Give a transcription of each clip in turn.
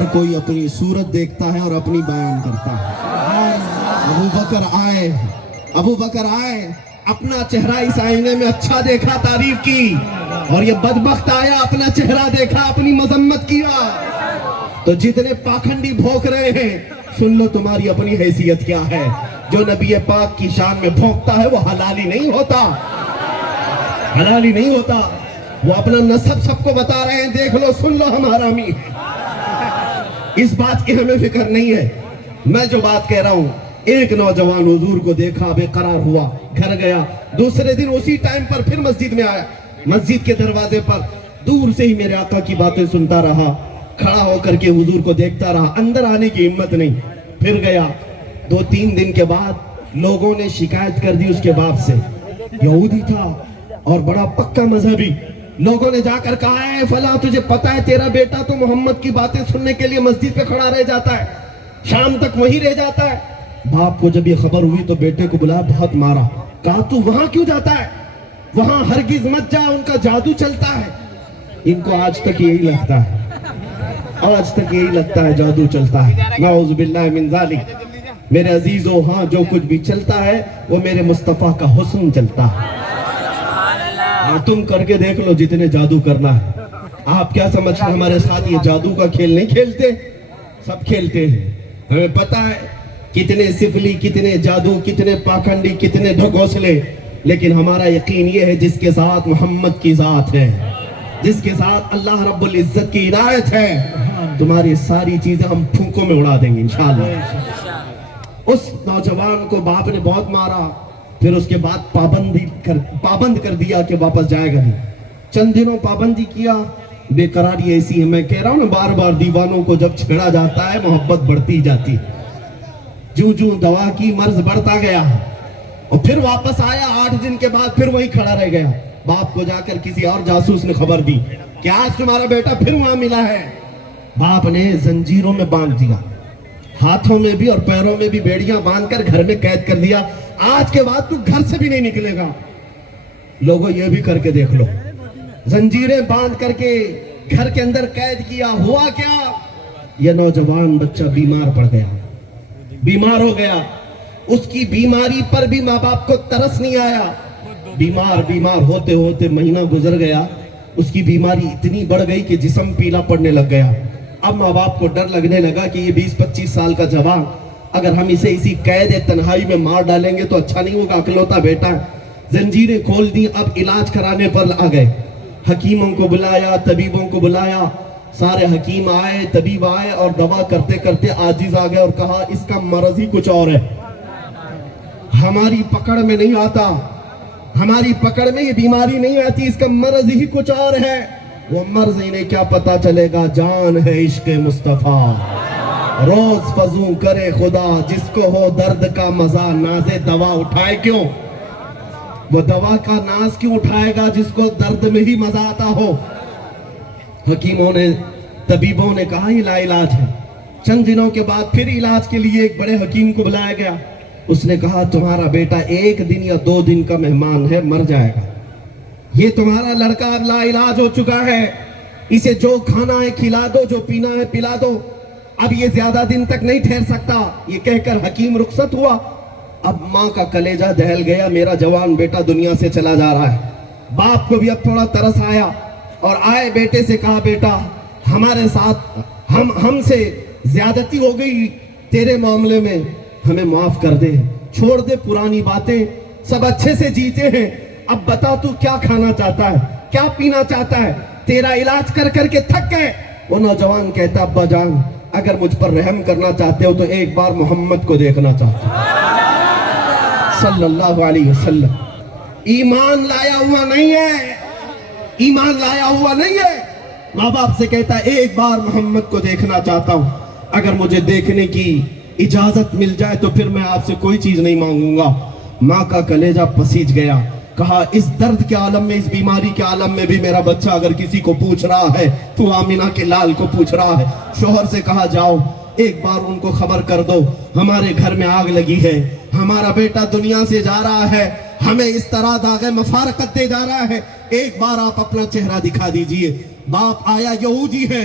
ہر کوئی اپنی صورت دیکھتا ہے اور اپنی بیان کرتا ہے۔ ابو بکر آئے اپنا چہرہ اس آئینے میں اچھا دیکھا، تعریف کی، اور یہ بدبخت آیا اپنا چہرہ دیکھا، اپنی مذمت کیا۔ تو جتنے پاکھنڈی بھونک رہے ہیں، سن لو تمہاری اپنی حیثیت کیا ہے۔ جو نبی پاک کی شان میں بھونکتا ہے وہ حلالی نہیں ہوتا، حلالی نہیں ہوتا۔ وہ اپنا نسب سب کو بتا رہے ہیں، دیکھ لو، سن لو، ہم حرامی ہیں۔ اس بات کی ہمیں فکر نہیں ہے۔ میں جو بات کہہ رہا ہوں، ایک نوجوان حضور کو دیکھا، بے قرار ہوا، گھر گیا، دوسرے دن اسی ٹائم پر پھر مسجد میں آیا، مسجد کے دروازے پر دور سے ہی میرے آقا کی باتیں سنتا رہا، کھڑا ہو کر کے حضور کو دیکھتا رہا، اندر آنے کی ہمت نہیں۔ پھر گیا، 2-3 دن کے بعد لوگوں نے شکایت کر دی اس کے باپ سے، یہودی تھا اور بڑا پکا مذہبی۔ لوگوں نے جا کر کہا ہے فلاں، تجھے پتا ہے تیرا بیٹا تو محمد کی باتیں سننے کے لیے مسجد پہ کھڑا رہ جاتا ہے، شام تک وہیں رہ جاتا ہے۔ باپ کو جب یہ خبر ہوئی تو بیٹے کو بلایا، بہت مارا، کہا تو وہاں کیوں جاتا ہے، وہاں ہرگز مت جا، ان کا جادو چلتا ہے۔ ان کو آج تک یہی لگتا ہے، آج تک یہی لگتا ہے جادو چلتا ہے۔ نعوذ باللہ من ذالک۔ میرے عزیزو، ہاں جو کچھ بھی چلتا ہے وہ میرے مصطفیٰ کا حسن چلتا ہے۔ تم کر کے دیکھ لو جتنے جادو کرنا ہے۔ آپ کیا سمجھتے ہیں ہمارے ساتھ یہ جادو کا کھیل نہیں کھیلتے؟ سب کھیلتے ہیں۔ ہمیں پتا ہے کتنے سفلی، کتنے جادو، کتنے پاکھنڈی، کتنے ڈھکوسلے، لیکن ہمارا یقین یہ ہے جس کے ساتھ محمد کی ذات ہے، جس کے ساتھ اللہ رب العزت کی عنایت ہے، تمہاری ساری چیزیں ہم پھونکوں میں اڑا دیں گے انشاءاللہ۔ اس نوجوان کو باپ نے بہت مارا، پھر اس کے بعد پابند کر دیا کہ واپس جائے گا نہیں۔ چند دنوں پابندی کیا، بے قراری ایسی ہے، میں کہہ رہا ہوں نا، بار بار دیوانوں کو جب چھیڑا جاتا ہے محبت بڑھتی جاتی، جو دوا کی مرض بڑھتا گیا، اور پھر واپس آیا 8 دن کے بعد، پھر وہی کھڑا رہ گیا۔ باپ کو جا کر کسی اور جاسوس نے خبر دی کہ آج تمہارا بیٹا پھر وہاں ملا ہے۔ باپ نے زنجیروں میں باندھ دیا، ہاتھوں میں بھی اور پیروں میں بھی بیڑیاں باندھ کر گھر میں قید کر دیا، آج کے بعد تو گھر سے بھی نہیں نکلے گا۔ لوگوں یہ بھی کر کے دیکھ لو، زنجیریں باندھ کر کے گھر کے اندر قید کیا، ہوا کیا؟ یہ نوجوان بچہ بیمار پڑ گیا، بیمار ہو گیا۔ اس کی بیماری پر بھی ماں باپ کو ترس نہیں آیا۔ بیمار ہوتے ہوتے مہینہ گزر گیا، اس کی بیماری اتنی بڑھ گئی کہ جسم پیلا پڑنے لگ گیا۔ اب ماں باپ کو ڈر لگنے لگا کہ یہ 20-25 سال کا جوان، اگر ہم اسے اسی قید تنہائی میں مار ڈالیں گے تو اچھا نہیں ہوگا، اکلوتا بیٹا ہے۔ زنجیریں کھول دی، اب علاج کرانے پر آ گئے، حکیموں کو بلایا، طبیبوں کو بلایا، سارے حکیم آئے، طبیب آئے، اور دوا کرتے کرتے عاجز آ گئے اور کہا اس کا مرض ہی کچھ اور ہے، ہماری پکڑ میں نہیں آتا، ہماری پکڑ میں یہ بیماری نہیں آتی، اس کا مرض ہی کچھ اور ہے۔ وہ مرض انہیں کیا پتا چلے گا، جان ہے عشق مصطفیٰ، روز فضوں کرے خدا، جس کو ہو درد کا مزہ، ناز دوا اٹھائے کیوں؟ وہ دوا کا ناز کیوں اٹھائے گا جس کو درد میں ہی مزہ آتا ہو؟ حکیموں نے، طبیبوں نے کہا یہ لا علاج ہے۔ چند دنوں کے بعد پھر علاج کے لیے ایک بڑے حکیم کو بلایا گیا، اس نے کہا تمہارا بیٹا 1 دن یا 2 دن کا مہمان ہے، مر جائے گا، یہ تمہارا لڑکا لا علاج ہو چکا ہے، اسے جو کھانا ہے کھلا دو، جو پینا ہے پلا دو، اب یہ زیادہ دن تک نہیں ٹھہر سکتا۔ یہ کہہ کر حکیم رخصت ہوا۔ اب ماں کا کلیجہ دہل گیا، میرا جوان بیٹا دنیا سے چلا جا رہا ہے۔ باپ کو بھی اب تھوڑا ترس آیا اور آئے بیٹے سے کہا بیٹا ہمارے ساتھ ہم سے زیادتی ہو گئی تیرے معاملے میں، ہمیں معاف کر دے، چھوڑ دے پرانی باتیں، سب اچھے سے جیتے ہیں، اب بتا تو کیا کھانا چاہتا ہے، کیا پینا چاہتا ہے، تیرا علاج کر کر کے تھک گئے۔ وہ نوجوان کہتا ابا جان اگر مجھ پر رحم کرنا چاہتے ہو تو ایک بار محمد کو دیکھنا چاہتا ہوں صلی اللہ علیہ وسلم۔ ایمان لایا ہوا نہیں ہے، ایمان لایا ہوا نہیں ہے، ماں باپ سے کہتا ہے ایک بار محمد کو دیکھنا چاہتا ہوں، اگر مجھے دیکھنے کی اجازت مل جائے تو پھر میں آپ سے کوئی چیز نہیں مانگوں گا۔ ماں کا کلیجہ پسیج گیا، کہا اس درد کے عالم میں، اس بیماری کے عالم میں بھی میرا بچہ اگر کسی کو پوچھ رہا ہے تو آمینہ کے لال کو پوچھ رہا ہے۔ شوہر سے کہا جاؤ ایک بار ان کو خبر کر دو ہمارے گھر میں آگ لگی ہے، ہمارا بیٹا دنیا سے جا رہا ہے، ہمیں اس طرح داغ مفارقت دے جا رہا ہے، ایک بار آپ اپنا چہرہ دکھا دیجئے۔ باپ آیا، یہودی ہے،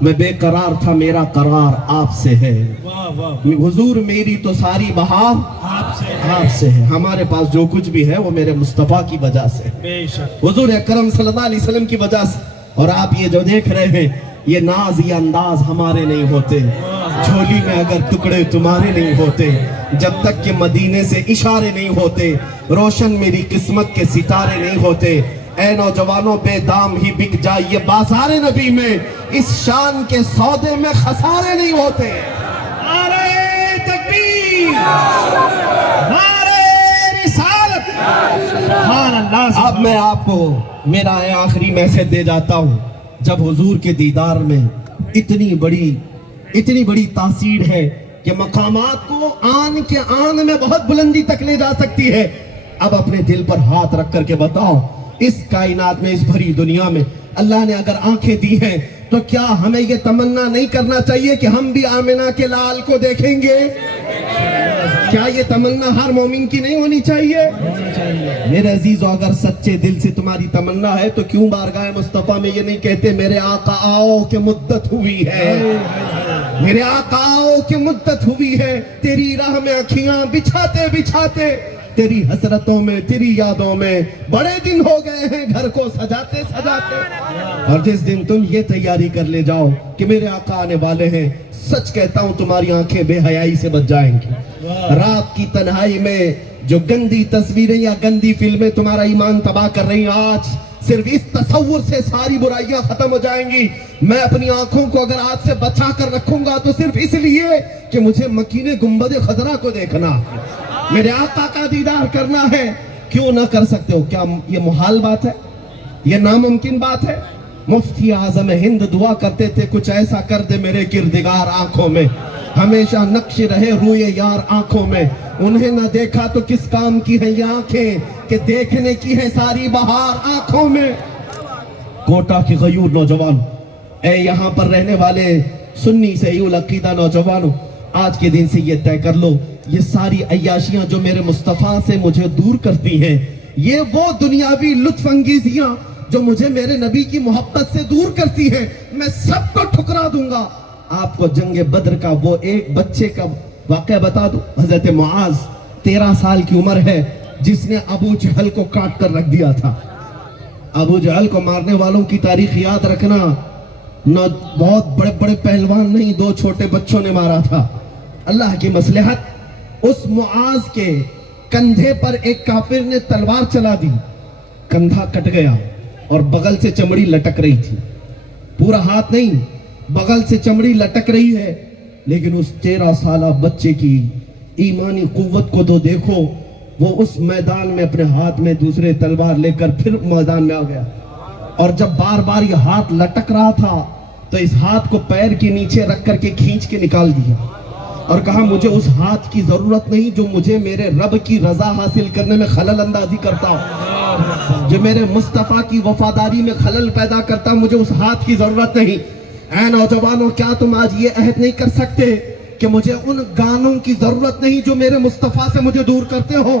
میں بے قرار تھا میرا قرار آپ سے ہے. واہ واہ حضور میری تو ساری بہار آپ سے آپ سے ہے. ہمارے پاس جو کچھ بھی ہے وہ میرے مصطفیٰ کی وجہ سے, بے شک حضور اکرم صلی اللہ علیہ وسلم کی وجہ سے. اور آپ یہ جو دیکھ رہے ہیں یہ ناز یہ انداز ہمارے نہیں ہوتے, جھولی میں اگر ٹکڑے تمہارے نہیں ہوتے, جب تک کہ مدینے سے اشارے نہیں ہوتے, روشن میری قسمت کے ستارے نہیں ہوتے. اے نوجوانوں بے دام ہی بک جائیے بازار نبی میں, اس شان کے سودے میں خسارے نہیں ہوتے. نعرہ تکبیر نعرہ رسالت سبحان اللہ. اب میں آپ کو میرا آخری میسج دے جاتا ہوں. جب حضور کے دیدار میں اتنی بڑی تاثیر ہے کہ مقامات کو آن کے آن میں بہت بلندی تک لے جا سکتی ہے, اب اپنے دل پر ہاتھ رکھ کر کے بتاؤ, اس کائنات میں اس بھری دنیا میں اللہ نے اگر آنکھیں دی ہیں تو کیا ہمیں یہ تمنا نہیں کرنا چاہیے کہ ہم بھی آمنہ کے لال کو دیکھیں گے؟ کیا یہ تمنا ہر مومن کی نہیں ہونی چاہیے؟ میرے عزیزو, اگر سچے دل سے تمہاری تمنا ہے تو کیوں بارگاہ مصطفیٰ میں یہ نہیں کہتے میرے آقا آؤ کہ مدت ہوئی ہے, میرے آقا آؤ کہ مدت ہوئی ہے, تیری راہ میں اکھیاں بچھاتے بچھاتے, تیری حسرتوں میں تیری یادوں میں بڑے دن ہو گئے ہیں گھر کو سجاتے سجاتے. اور جس دن تم یہ تیاری کر لے جاؤ کہ میرے آقا آنے والے ہیں, سچ کہتا ہوں تمہاری آنکھیں بے حیائی سے بچ جائیں گی. رات کی تنہائی میں جو گندی تصویریں یا گندی فلمیں تمہارا ایمان تباہ کر رہی ہیں, آج صرف اس تصور سے ساری برائیاں ختم ہو جائیں گی. میں اپنی آنکھوں کو اگر آج سے بچا کر رکھوں گا تو صرف اس لیے کہ مجھے مکین گنبد خضرا کو دیکھنا, میرے آقا کا دیدار کرنا ہے. کیوں نہ کر سکتے ہو؟ کیا یہ محال بات ہے؟ یہ ناممکن بات ہے؟ مفتی اعظم ہند دعا کرتے تھے کچھ ایسا کر دے میرے کردگار آنکھوں میں, ہمیشہ نقش رہے روئے یار آنکھوں میں. انہیں نہ دیکھا تو کس کام کی ہیں یہ آنکھیں کہ دیکھنے کی ہے ساری بہار آنکھوں میں. کوٹا کی غیور نوجوان, اے یہاں پر رہنے والے سنی سے العقیدہ نوجوانوں, آج کے دن سے یہ طے کر لو, یہ ساری عیاشیاں جو میرے مصطفیٰ سے مجھے دور کرتی ہیں, یہ وہ دنیاوی لطف انگیزیاں جو مجھے میرے نبی کی محبت سے دور کرتی ہیں, میں سب کو ٹھکرا دوں گا. آپ کو جنگ بدر کا وہ ایک بچے کا واقعہ بتا دوں. حضرت معاذ 13 سال کی عمر ہے, جس نے ابو جہل کو کاٹ کر رکھ دیا تھا. ابو جہل کو مارنے والوں کی تاریخ یاد رکھنا, بہت بڑے بڑے پہلوان نہیں, 2 چھوٹے بچوں نے مارا تھا. اللہ کی مصلحت, اس معاذ کے کندھے پر ایک کافر نے تلوار چلا دی, کندھا کٹ گیا اور بغل سے چمڑی لٹک رہی تھی. پورا ہاتھ نہیں, بغل سے چمڑی لٹک رہی ہے. لیکن اس 13 سالہ بچے کی ایمانی قوت کو تو دیکھو, وہ اس میدان میں اپنے ہاتھ میں دوسرے تلوار لے کر پھر میدان میں آ گیا. اور جب بار بار یہ ہاتھ لٹک رہا تھا تو اس ہاتھ کو پیر کے نیچے رکھ کر کے کھینچ کے نکال دیا اور کہا مجھے اس ہاتھ کی ضرورت نہیں جو مجھے میرے رب کی رضا حاصل کرنے میں خلل اندازی کرتا, جو میرے مصطفیٰ کی وفاداری میں خلل پیدا کرتا, مجھے اس ہاتھ کی ضرورت نہیں. اے نوجوانوں, کیا تم آج یہ عہد نہیں کر سکتے کہ مجھے ان گانوں کی ضرورت نہیں جو میرے مصطفیٰ سے مجھے دور کرتے ہو,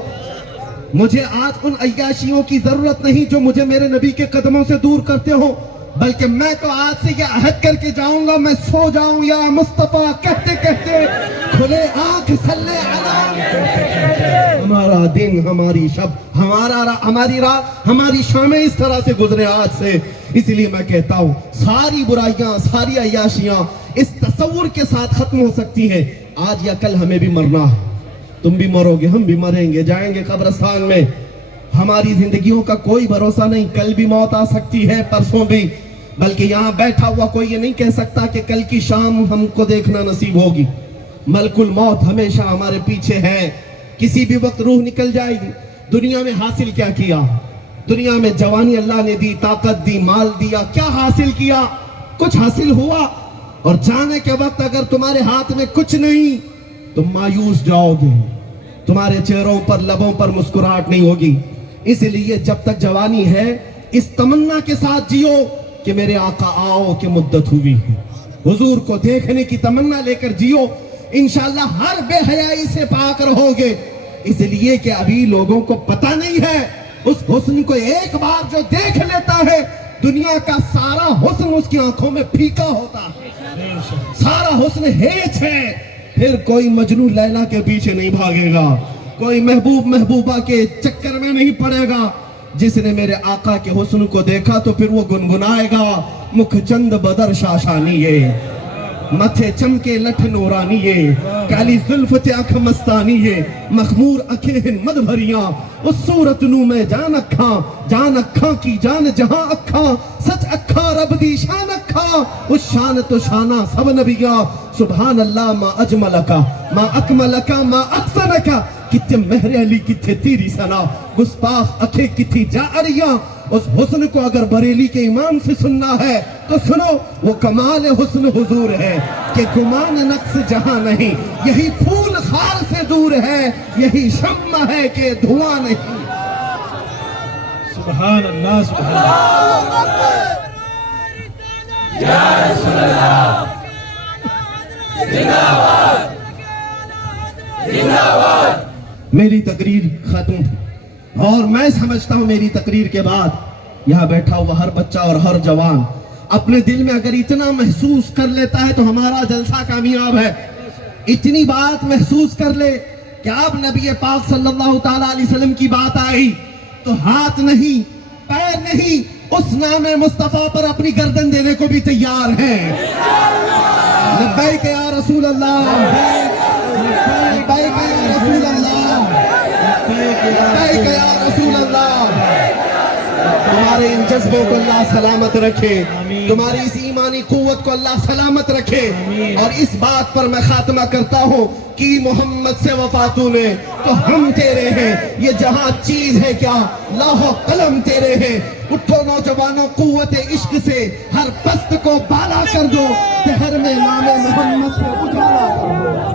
مجھے آج ان عیاشیوں کی ضرورت نہیں جو مجھے میرے نبی کے قدموں سے دور کرتے ہو, بلکہ میں تو آج سے یہ عہد کر کے جاؤں گا, میں سو جاؤں یا مصطفیٰ کہتے کہتے, کھلے آنکھ صلی علیہ. ہمارا دن, ہماری شب, ہماری رات, ہماری شامیں اس طرح سے گزرے آج سے. اس لیے میں کہتا ہوں ساری برائیاں, ساری عیاشیاں اس تصور کے ساتھ ختم ہو سکتی ہیں. آج یا کل ہمیں بھی مرنا ہے, تم بھی مرو گے, ہم بھی مریں گے, جائیں گے قبرستان میں. ہماری زندگیوں کا کوئی بھروسہ نہیں, کل بھی موت آ سکتی ہے, پرسوں بھی. بلکہ یہاں بیٹھا ہوا کوئی یہ نہیں کہہ سکتا کہ کل کی شام ہم کو دیکھنا نصیب ہوگی. ملک الموت ہمیشہ ہمارے پیچھے ہے, کسی بھی وقت روح نکل جائے گی. دنیا میں حاصل کیا کیا؟ دنیا میں جوانی اللہ نے دی, طاقت دی, مال دیا, کیا حاصل کیا؟ کچھ حاصل ہوا؟ اور جانے کے وقت اگر تمہارے ہاتھ میں کچھ نہیں, تم مایوس جاؤ گے, تمہارے چہروں پر, لبوں پر مسکراہٹ نہیں ہوگی. اس لیے جب تک جوانی ہے اس تمنا کے ساتھ جیو کہ میرے آقا آؤ کہ مدت ہوئی ہے, حضور کو دیکھنے کی تمنا لے کر جیو, انشاءاللہ ہر بے حیائی سے پاک رہو گے. اس لیے کہ ابھی لوگوں کو پتہ نہیں ہے, اس حسن کو ایک بار جو دیکھ لیتا ہے دنیا کا سارا حسن اس کی آنکھوں میں پھیکا ہوتا ہے, سارا حسن ہیچ ہے. پھر کوئی مجنو لیلا کے پیچھے نہیں بھاگے گا, کوئی محبوب محبوبہ کے چکر میں نہیں پڑے گا. جس نے میرے آقا کے حسن کو دیکھا تو پھر وہ گنگنائے گا, مکھ چند بدر شاشانی متھے چمکے لٹھ نورانی کالی زلف تے اکھ مستانی مخمور اکھیں ہن مد بھریاں اس صورت نو میں جان اکھاں کی جان جہاں اکھاں سچ اکھاں رب دی شان اکھاں اس شان تو شانہ سب نبیاں. سبحان اللہ ما اجملکا ما اکملکا ما احسنکا. کتے مہر علی کتے تیری سنا گستاخ اکھے کتی جاریاں. اس حسن کو اگر بریلی کے امام سے سننا ہے تو سنو, وہ کمال حسن حضور ہے کہ گمان نقص جہاں نہیں, یہی پھول خار سے دور ہے, یہی شمع ہے کہ دھواں نہیں. سبحان اللہ سبحان اللہ. میری تقریر ختم اور میں سمجھتا ہوں میری تقریر کے بعد یہاں بیٹھا ہوا ہر بچہ اور ہر جوان اپنے دل میں اگر اتنا محسوس کر لیتا ہے تو ہمارا جلسہ کامیاب ہے. اتنی بات محسوس کر لے کہ آپ نبی پاک صلی اللہ تعالیٰ علیہ وسلم کی بات آئی تو ہاتھ نہیں پیر نہیں اس نام مصطفیٰ پر اپنی گردن دینے کو بھی تیار ہیں. لبیک یا رسول اللہ, لبیک یا رسول اللہ, لبیک یا رسول اللہ. تمہارے ان جذبوں کو اللہ سلامت رکھے, تمہاری اس ایمانی قوت کو اللہ سلامت رکھے. اور اس بات پر میں خاتمہ کرتا ہوں کہ محمد سے وفاتوں نے تو ہم تیرے ہیں, یہ جہاں چیز ہے کیا لوح و قلم تیرے ہیں. اٹھو نوجوانوں قوت عشق سے ہر پست کو بالا کر دو, شہر میں نام محمد سے اجالا کر دو.